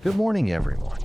Good morning, everyone.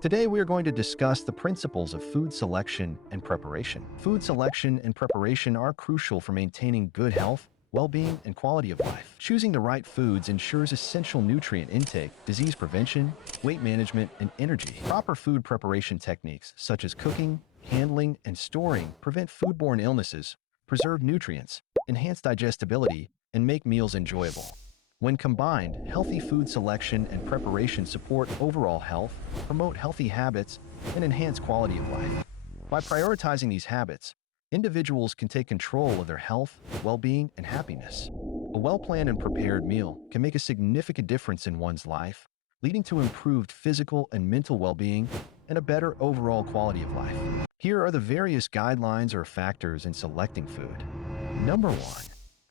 Today we are going to discuss the principles of food selection and preparation. Food selection and preparation are crucial for maintaining good health, well-being, and quality of life. Choosing the right foods ensures essential nutrient intake, disease prevention, weight management, and energy. Proper food preparation techniques, such as cooking, handling, and storing, prevent foodborne illnesses, preserve nutrients, enhance digestibility, and make meals enjoyable. When combined, healthy food selection and preparation support overall health, promote healthy habits, and enhance quality of life. By prioritizing these habits, individuals can take control of their health, well-being, and happiness. A well-planned and prepared meal can make a significant difference in one's life, leading to improved physical and mental well-being and a better overall quality of life. Here are the various guidelines or factors in selecting food. Number 1.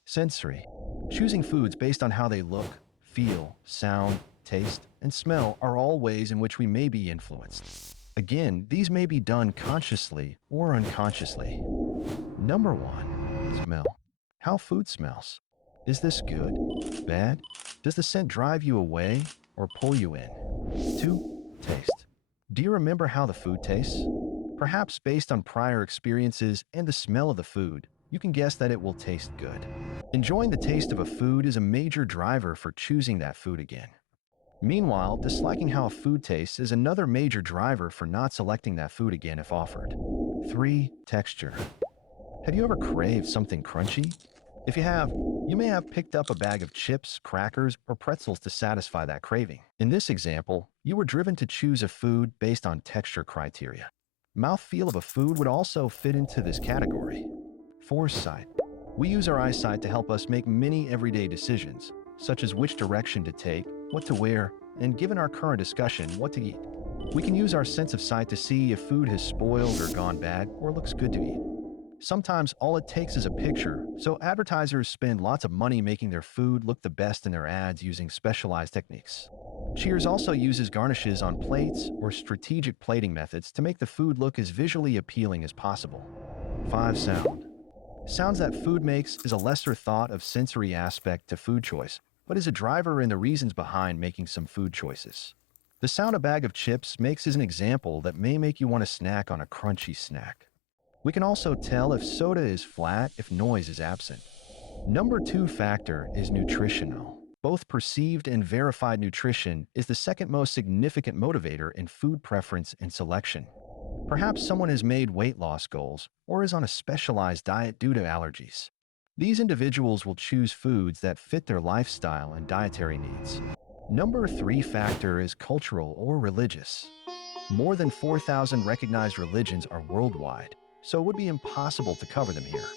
Sensory. Choosing foods based on how they look, feel, sound, taste, and smell are all ways in which we may be influenced. Again, these may be done consciously or unconsciously. Number 1. Smell. How food smells. Is this good? Bad? Does the scent drive you away or pull you in? 2. Taste. Do you remember how the food tastes? Perhaps based on prior experiences and the smell of the food, you can guess that it will taste good. Enjoying the taste of a food is a major driver for choosing that food again. Meanwhile, disliking how a food tastes is another major driver for not selecting that food again if offered. 3. Texture. Have you ever craved something crunchy? If you have, you may have picked up a bag of chips, crackers, or pretzels to satisfy that craving. In this example, you were driven to choose a food based on texture criteria. Mouthfeel of a food would also fit into this category. Foresight. We use our eyesight to help us make many everyday decisions, such as which direction to take, what to wear, and given our current discussion, what to eat. We can use our sense of sight to see if food has spoiled or gone bad or looks good to eat. Sometimes all it takes is a picture, so advertisers spend lots of money making their food look the best in their ads using specialized techniques. Cheers also uses garnishes on plates or strategic plating methods to make the food look as visually appealing as possible. 5. Sound. Sounds that food makes is a lesser thought of sensory aspect to food choice, but is a driver in the reasons behind making some food choices. The sound a bag of chips makes is an example that may make you want to snack on a crunchy snack. We can also tell if soda is flat if noise is absent. Number 2 factor is nutritional. Both perceived and verified nutrition is the second most significant motivator in food preference and selection. Perhaps someone has made weight loss goals or is on a specialized diet due to allergies. These individuals will choose foods that fit their lifestyle and dietary needs. Number 3 factor is cultural or religious. More than 4,000 recognized religions are worldwide, so it would be impossible to cover them here.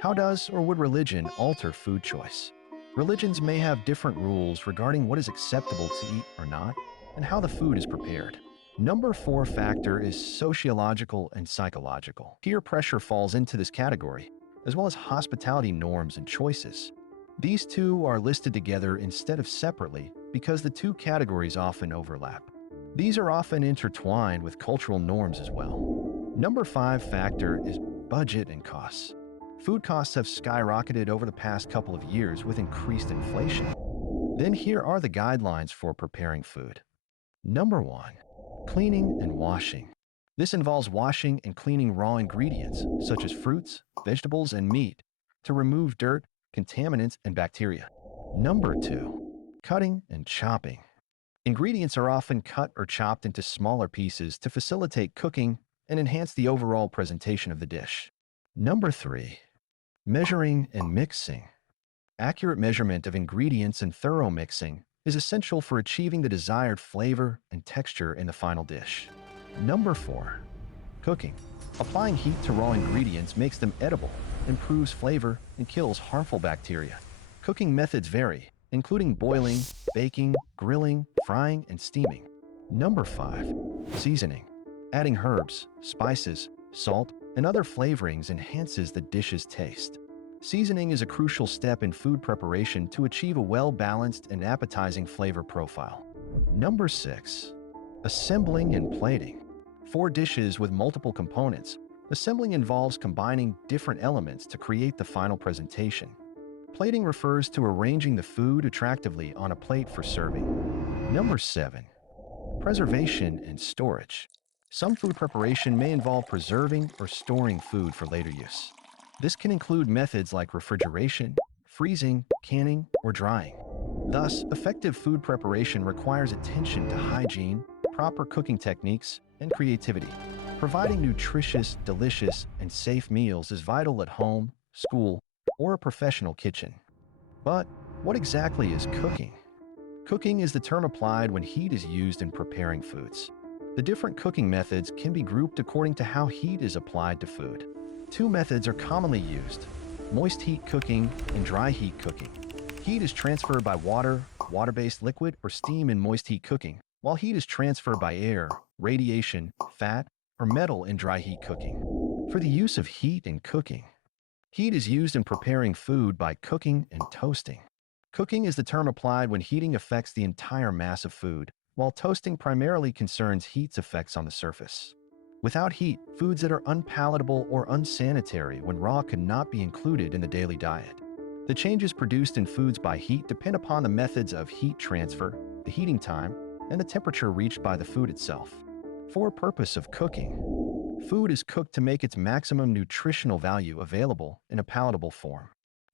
How does or would religion alter food choice? Religions may have different rules regarding what is acceptable to eat or not, and how the food is prepared. Number 4 factor is sociological and psychological. Peer pressure falls into this category, as well as hospitality norms and choices. These two are listed together instead of separately because the two categories often overlap. These are often intertwined with cultural norms as well. Number 5 factor is budget and costs. Food costs have skyrocketed over the past couple of years with increased inflation. Then here are the guidelines for preparing food. Number 1. Cleaning and washing. This involves washing and cleaning raw ingredients, such as fruits, vegetables, and meat, to remove dirt, contaminants, and bacteria. Number 2. Cutting and chopping. Ingredients are often cut or chopped into smaller pieces to facilitate cooking and enhance the overall presentation of the dish. Number 3. Measuring and mixing. Accurate measurement of ingredients and thorough mixing is essential for achieving the desired flavor and texture in the final dish. Number 4. Cooking. Applying heat to raw ingredients makes them edible, improves flavor, and kills harmful bacteria. Cooking methods vary, including boiling, baking, grilling, frying, and steaming. Number 5. Seasoning. Adding herbs, spices, salt, and other flavorings enhances the dish's taste. Seasoning is a crucial step in food preparation to achieve a well-balanced and appetizing flavor profile. Number 6. Assembling and plating. For dishes with multiple components, assembling involves combining different elements to create the final presentation. Plating refers to arranging the food attractively on a plate for serving. Number 7. Preservation and storage. Some food preparation may involve preserving or storing food for later use. This can include methods like refrigeration, freezing, canning, or drying. Thus, effective food preparation requires attention to hygiene, proper cooking techniques, and creativity. Providing nutritious, delicious, and safe meals is vital at home, school, or a professional kitchen. But what exactly is cooking? Cooking is the term applied when heat is used in preparing foods. The different cooking methods can be grouped according to how heat is applied to food. Two methods are commonly used: moist heat cooking and dry heat cooking. Heat is transferred by water, water-based liquid, or steam in moist heat cooking, while heat is transferred by air, radiation, fat, or metal in dry heat cooking. For the use of heat in cooking, heat is used in preparing food by cooking and toasting. Cooking is the term applied when heating affects the entire mass of food, while toasting primarily concerns heat's effects on the surface. Without heat, foods that are unpalatable or unsanitary when raw could not be included in the daily diet. The changes produced in foods by heat depend upon the methods of heat transfer, the heating time, and the temperature reached by the food itself. For purpose of cooking, food is cooked to make its maximum nutritional value available in a palatable form.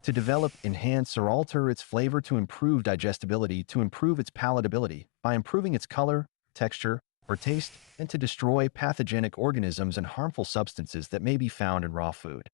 To develop, enhance, or alter its flavor, to improve digestibility, to improve its palatability by improving its color, texture, or taste, and to destroy pathogenic organisms and harmful substances that may be found in raw food.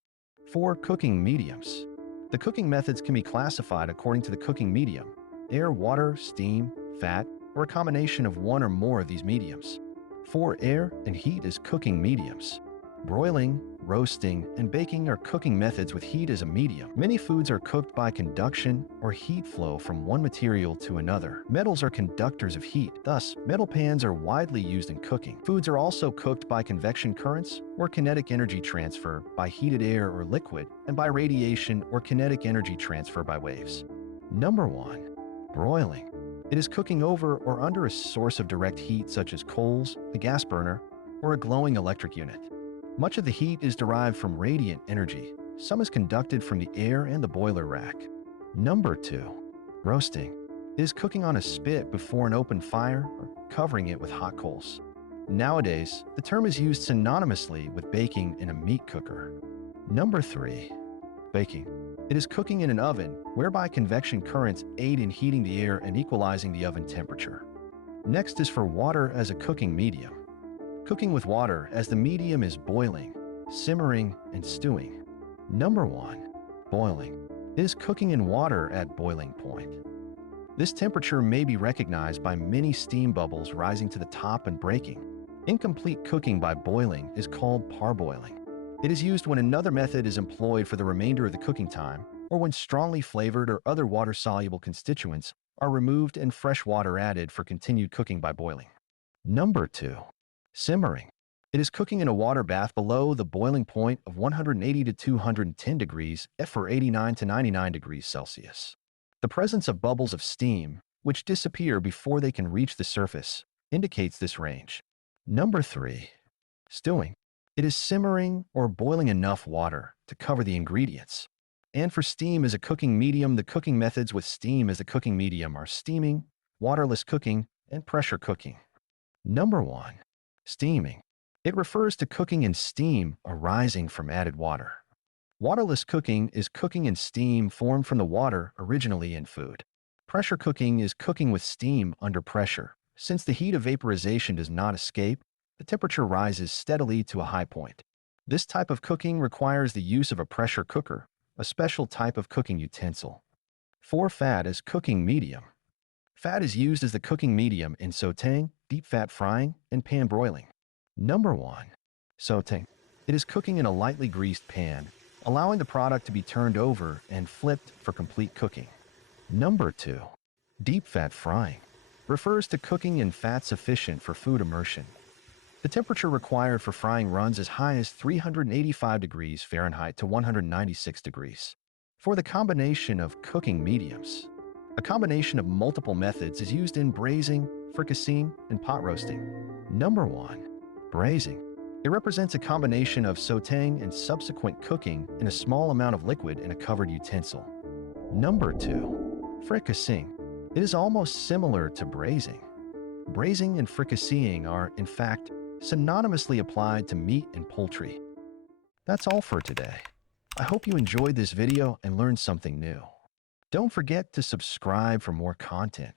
4. Cooking mediums. The cooking methods can be classified according to the cooking medium: air, water, steam, fat, or a combination of one or more of these mediums. 4. Air and heat as cooking mediums. Broiling, roasting, and baking are cooking methods with heat as a medium. Many foods are cooked by conduction or heat flow from one material to another. Metals are conductors of heat, thus, metal pans are widely used in cooking. Foods are also cooked by convection currents or kinetic energy transfer by heated air or liquid, and by radiation or kinetic energy transfer by waves. Number 1. Broiling. It is cooking over or under a source of direct heat such as coals, a gas burner, or a glowing electric unit. Much of the heat is derived from radiant energy. Some is conducted from the air and the boiler rack. Number 2. Roasting. It is cooking on a spit before an open fire or covering it with hot coals. Nowadays, the term is used synonymously with baking in a meat cooker. Number 3. Baking. It is cooking in an oven whereby convection currents aid in heating the air and equalizing the oven temperature. Next is for water as a cooking medium. Cooking with water as the medium is boiling, simmering, and stewing. Number 1. Boiling. It is cooking in water at boiling point. This temperature may be recognized by many steam bubbles rising to the top and breaking. Incomplete cooking by boiling is called parboiling. It is used when another method is employed for the remainder of the cooking time, or when strongly flavored or other water-soluble constituents are removed and fresh water added for continued cooking by boiling. Number 2. Simmering. It is cooking in a water bath below the boiling point of 180 to 210 degrees F or 89 to 99 degrees Celsius. The presence of bubbles of steam, which disappear before they can reach the surface, indicates this range. Number 3. Stewing. It is simmering or boiling enough water to cover the ingredients. And for steam as a cooking medium, the cooking methods with steam as the cooking medium are steaming, waterless cooking, and pressure cooking. Number 1. Steaming. It refers to cooking in steam arising from added water. Waterless cooking is cooking in steam formed from the water originally in food. Pressure cooking is cooking with steam under pressure. Since the heat of vaporization does not escape, the temperature rises steadily to a high point. This type of cooking requires the use of a pressure cooker, a special type of cooking utensil. 4. Fat as cooking medium. Fat is used as the cooking medium in sautéing, deep fat frying, and pan broiling. Number 1. Sautéing. It is cooking in a lightly greased pan, allowing the product to be turned over and flipped for complete cooking. Number 2. Deep fat frying. Refers to cooking in fat sufficient for food immersion. The temperature required for frying runs as high as 385 degrees Fahrenheit to 196 degrees. For the combination of cooking mediums, a combination of multiple methods is used in braising, fricasseing, and pot roasting. Number 1. Braising. It represents a combination of sautéing and subsequent cooking in a small amount of liquid in a covered utensil. Number 2. Fricasseing. It is almost similar to braising. Braising and fricasseing are, in fact, synonymously applied to meat and poultry. That's all for today. I hope you enjoyed this video and learned something new. Don't forget to subscribe for more content.